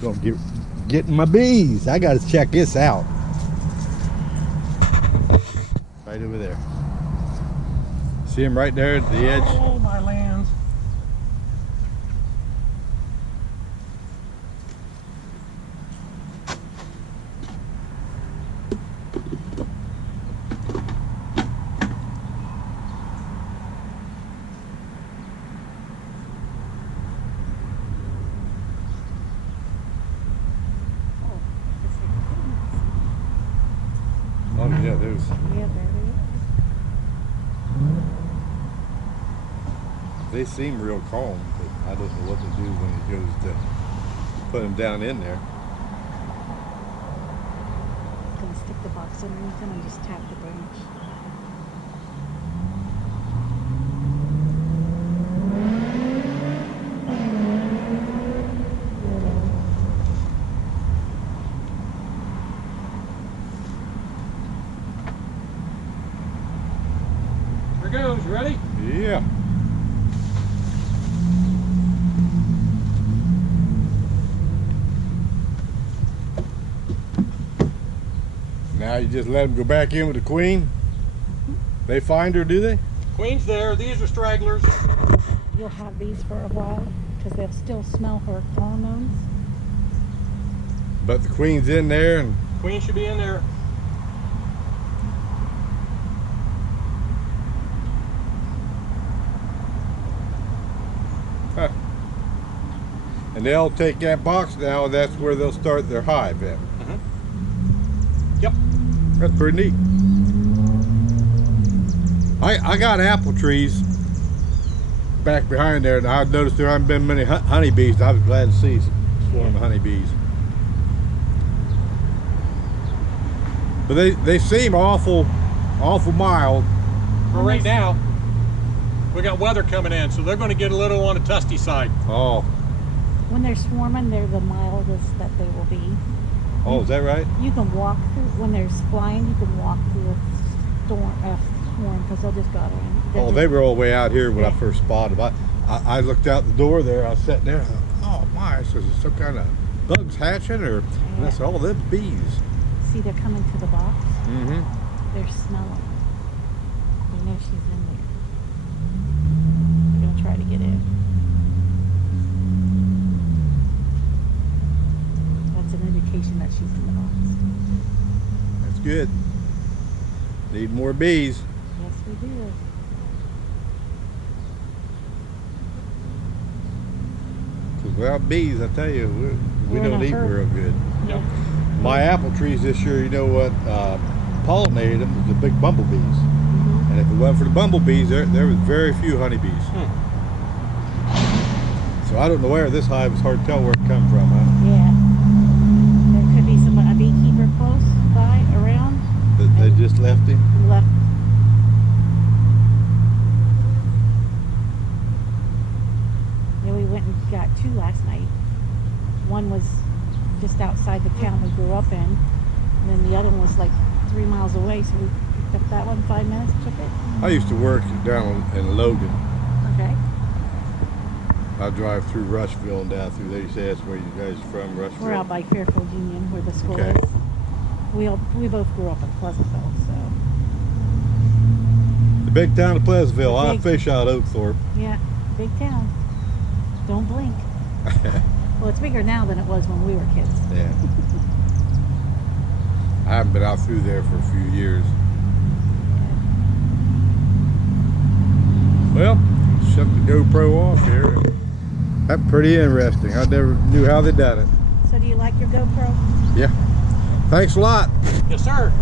Gonna getting my bees. I gotta check this out. Right over there. See him right there at the edge? Oh, my lands. Oh yeah, there's. Yeah, there They seem real calm, but I don't know what to do when it goes to put them down in there. Can stick the box underneath them and just tap the branch. Here goes. You ready? Yeah. Now you just let them go back in with the queen. They find her, do they? Queen's there. These are stragglers. You'll have these for a while because they'll still smell her pheromones. But the queen's in there, and Queen should be in there. and they'll take that box now, and that's where they'll start their hive at. Yep. That's pretty neat. I got apple trees back behind there, and I noticed there haven't been many honeybees. I was glad to see some swarm of honeybees. But they seem awful mild. For right now, we got weather coming in, so they're going to get a little on the tusty side. Oh. When they're swarming, they're the mildest that they will be. Oh, is that right? You can walk through, when they're flying, you can walk through a swarm because they'll just go out and Oh, they were all the way out here when I Yeah. first spotted them. I looked out the door there. I was sitting there. I thought, oh my! So is it some kind of bugs hatching, or? And I said, oh, they're bees. See, they're coming to the box. Mm-hmm. They're smelling. They know she's in there. They're gonna try to get in. That's an indication that she's in the box. That's good. Need more bees. Yes, we do. Because without bees, I tell you, we We're in don't a eat hurry. real good. Yep. My apple trees this year, you know what? Pollinated them was the big bumblebees. Mm-hmm. And if it wasn't for the bumblebees, there was very few honeybees. So I don't know where this hive is hard to tell where it come from. Huh? Yeah. There could be a beekeeper close by, around. They just left him. Left. Yeah, we went and got two last night. One was just outside the town we grew up in, and then the other one was like 3 miles away, so we picked up that one, 5 minutes, took it. I used to work down in Logan. Okay. I drive through Rushville and down through there. You say that's where you guys are from, Rushville? We're out by Fairfield Union, where the school Okay. is. We both grew up in Pleasantville, so The big town of Pleasantville. I Big. fish out Oakthorpe. yeah, big town. Don't blink. Well, it's bigger now than it was when we were kids. Yeah. I haven't been out through there for a few years. Well, shut the GoPro off here. That's pretty interesting. I never knew how they done it. So do you like your GoPro? Yeah. Thanks a lot. Yes, sir.